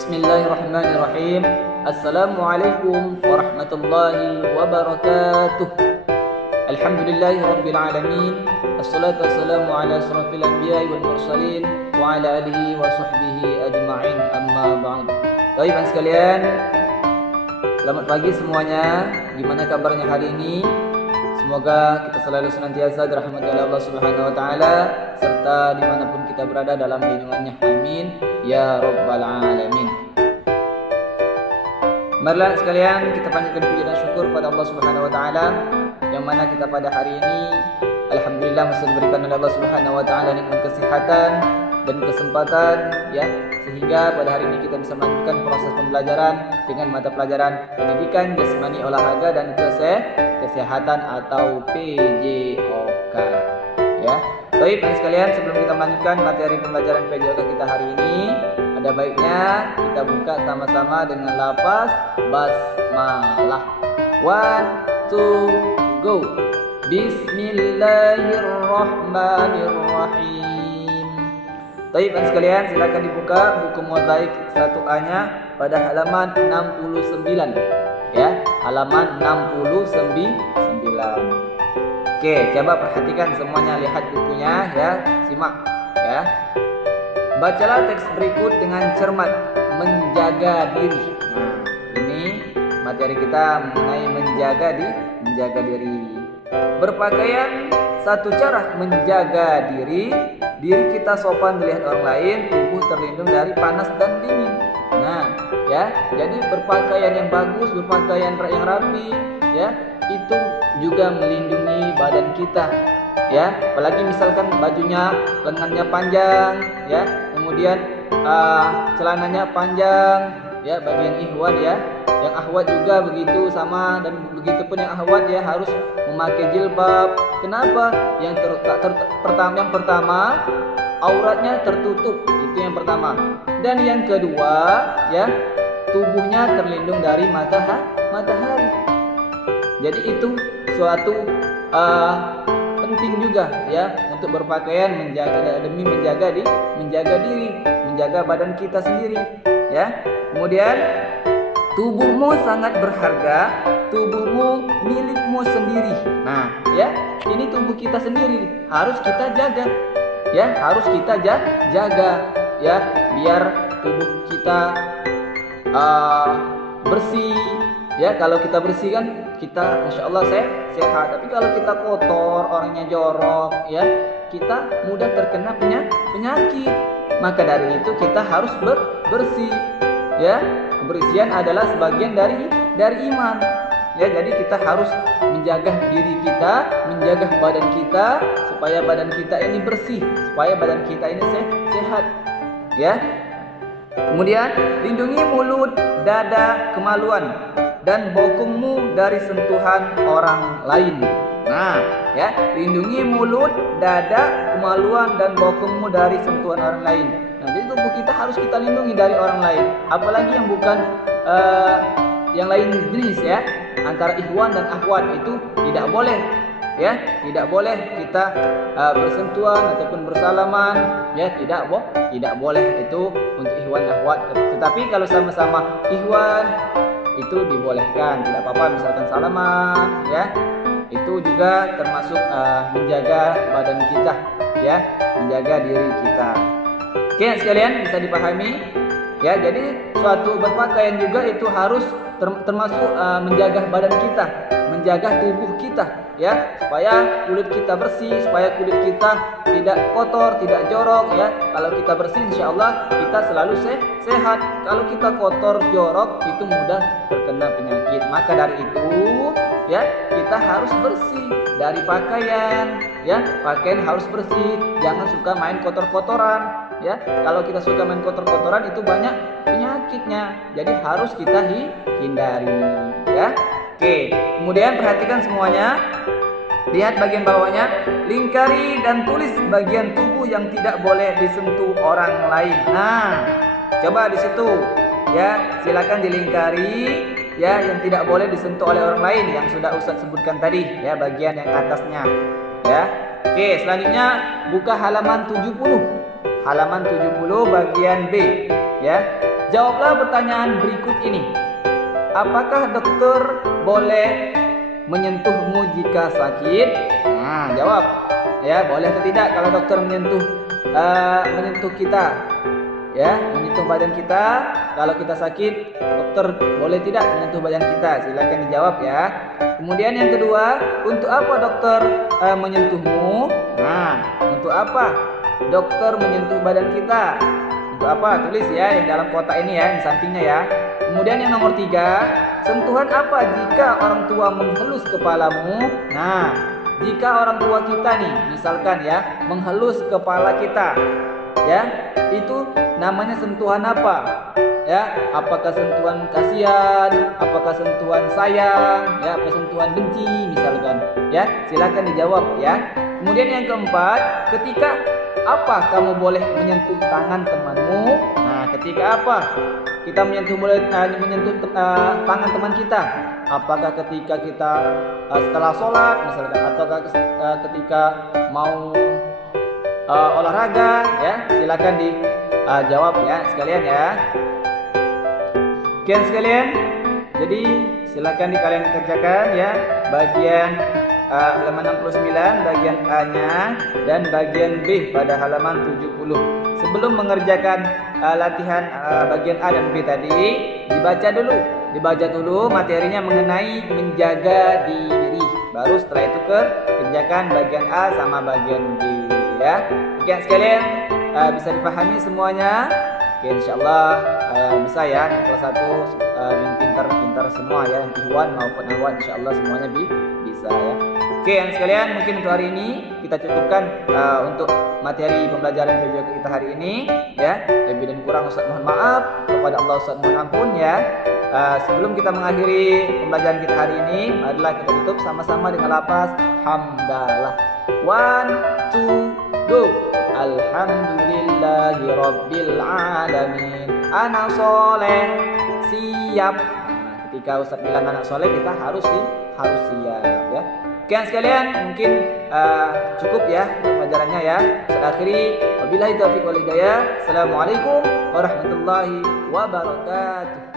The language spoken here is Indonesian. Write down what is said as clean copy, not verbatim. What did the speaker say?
Bismillahirrahmanirrahim. Assalamualaikum warahmatullahi wabarakatuh. Alhamdulillahi rabbil alamin. Assalatu wassalamu ala asrafil anbiya'i wal mursalin wa ala alihi wa sahbihi ajma'in. Amma ba'd. Baik sekalian, selamat pagi semuanya. Gimana kabarnya hari ini? Semoga kita selalu senantiasa dirahmati oleh Allah Subhanahu wa taala serta dimanapun kita berada dalam lindungannya. Amin ya rabbal alamin. Marilah sekalian kita panjatkan puji dan syukur pada Allah Subhanahu wa taala yang mana kita pada hari ini alhamdulillah masih diberikan oleh Allah Subhanahu wa taala nikmat kesehatan dan kesempatan ya, sehingga pada hari ini kita bisa melanjutkan proses pembelajaran dengan mata pelajaran pendidikan jasmani olahraga dan kesehatan atau PJOK ya. Baik sekalian, sebelum kita melanjutkan materi pembelajaran PJOK kita hari ini, ada baiknya kita buka sama-sama dengan lafaz basmalah. 1, 2, go. Bismillahirrahmanirrahim. Baik sekalian, silakan dibuka buku mozaik 1A-nya pada halaman 69 ya, halaman 69. Oke, coba perhatikan semuanya, lihat bukunya ya, simak ya. Bacalah teks berikut dengan cermat, menjaga diri. Nah, ini materi kita mengenai menjaga diri. Berpakaian satu cara menjaga diri kita sopan dilihat orang lain, tubuh terlindung dari panas dan dingin. Nah, ya, jadi berpakaian yang bagus, berpakaian yang rapi, ya, itu juga melindungi badan kita, ya. Apalagi misalkan bajunya lengannya panjang, ya, kemudian celananya panjang, ya, bagi yang ikhwan ya. Yang akhwat juga begitu sama, dan begitu pun yang akhwat ya harus memakai jilbab. Kenapa? Yang pertama auratnya tertutup, itu yang pertama. Dan yang kedua ya, tubuhnya terlindung dari matahari. Jadi itu suatu penting juga ya untuk berpakaian demi menjaga diri, menjaga badan kita sendiri ya. Kemudian tubuhmu sangat berharga, tubuhmu milikmu sendiri. Nah, ya, ini tubuh kita sendiri harus kita jaga. Ya, harus kita jaga ya, biar tubuh kita bersih. Ya, kalau kita bersih kan kita insya Allah sehat. Tapi kalau kita kotor, orangnya jorok, ya, kita mudah terkena penyakit. Maka dari itu kita harus bersih. Ya, kebersihan adalah sebagian dari iman. Ya, jadi kita harus menjaga diri kita, menjaga badan kita supaya badan kita ini bersih, supaya badan kita ini sehat. Ya. Kemudian lindungi mulut, dada, kemaluan dan bokongmu dari sentuhan orang lain. Nah, ya, lindungi mulut, dada, kemaluan dan bokongmu dari sentuhan orang lain. Nah, jadi tubuh kita harus kita lindungi dari orang lain, apalagi yang bukan yang lain jenis ya. Antara ikhwan dan akhwat itu tidak boleh ya, tidak boleh kita bersentuhan ataupun bersalaman ya, tidak boleh itu untuk ikhwan akhwat. Tetapi kalau sama-sama ikhwan itu dibolehkan, tidak apa-apa misalkan salaman ya. Itu juga termasuk menjaga badan kita ya, menjaga diri kita. Oke sekalian, bisa dipahami ya. Jadi suatu berpakaian juga itu harus termasuk menjaga badan kita, menjaga tubuh kita ya, supaya kulit kita bersih, supaya kulit kita tidak kotor, tidak jorok ya. Kalau kita bersih insyaallah kita selalu sehat. Kalau kita kotor, jorok, itu mudah terkena penyakit. Maka dari itu ya, kita harus bersih dari pakaian ya. Pakaian harus bersih, jangan suka main kotor-kotoran ya. Kalau kita suka main kotor-kotoran itu banyak penyakitnya. Jadi harus kita hindari ya. Oke, kemudian perhatikan semuanya. Lihat bagian bawahnya, lingkari dan tulis bagian tubuh yang tidak boleh disentuh orang lain. Nah, coba di situ ya, silakan dilingkari ya yang tidak boleh disentuh oleh orang lain yang sudah Ustaz sebutkan tadi ya, bagian yang atasnya ya. Oke, selanjutnya buka halaman 70. Halaman 70 bagian B ya. Jawablah pertanyaan berikut ini. Apakah dokter boleh menyentuhmu jika sakit? Nah, jawab. Ya, boleh atau tidak kalau dokter menyentuh kita? Ya, menyentuh badan kita. Kalau kita sakit, dokter boleh tidak menyentuh badan kita? Silakan dijawab ya. Kemudian yang kedua, untuk apa dokter menyentuhmu? Nah, untuk apa dokter menyentuh badan kita? Untuk apa? Tulis ya di dalam kotak ini ya, di sampingnya ya. Kemudian yang nomor 3, sentuhan apa jika orang tua menghelus kepalamu? Nah, jika orang tua kita nih, misalkan ya, menghelus kepala kita, ya, itu namanya sentuhan apa? Ya, apakah sentuhan kasihan, apakah sentuhan sayang, ya, apa sentuhan benci misalkan, ya, silakan dijawab ya. Kemudian yang keempat, ketika apa kamu boleh menyentuh tangan temanmu? Nah, ketika apa kita menyentuh tangan teman kita? Apakah ketika kita setelah sholat misalkan, ataukah ketika mau olahraga? Ya, silakan dijawab ya sekalian ya. Oke sekalian, jadi silakan kalian kerjakan ya bagian halaman 69 bagian A-nya dan bagian B pada halaman 70. Sebelum mengerjakan latihan bagian A dan B tadi, dibaca dulu materinya mengenai menjaga diri. Baru setelah itu kerjakan bagian A sama bagian B ya. Oke sekalian, bisa dipahami semuanya? Oke, insyaallah bisa ya yang kelas 1 yang pintar-pintar semua ya, yang Ikhwan maupun Akhwat insyaallah semuanya bisa ya. Oke, yang sekalian mungkin untuk hari ini kita cukupkan untuk materi pembelajaran video kita hari ini ya. Lebih dan kurang Ustaz mohon maaf, kepada Allah Ustaz mohon ampun ya. Sebelum kita mengakhiri pembelajaran kita hari ini, marilah kita tutup sama-sama dengan lafaz hamdalah. 1 2 go. Alhamdulillahi rabbil alamin. Anak soleh siap. Nah, ketika Ustaz bilang anak soleh, kita harus siap ya. Oke sekalian, mungkin cukup ya pelajarannya ya. Saya akhiri, wabillahi taufiq wal hidayah. Assalamualaikum warahmatullahi wabarakatuh.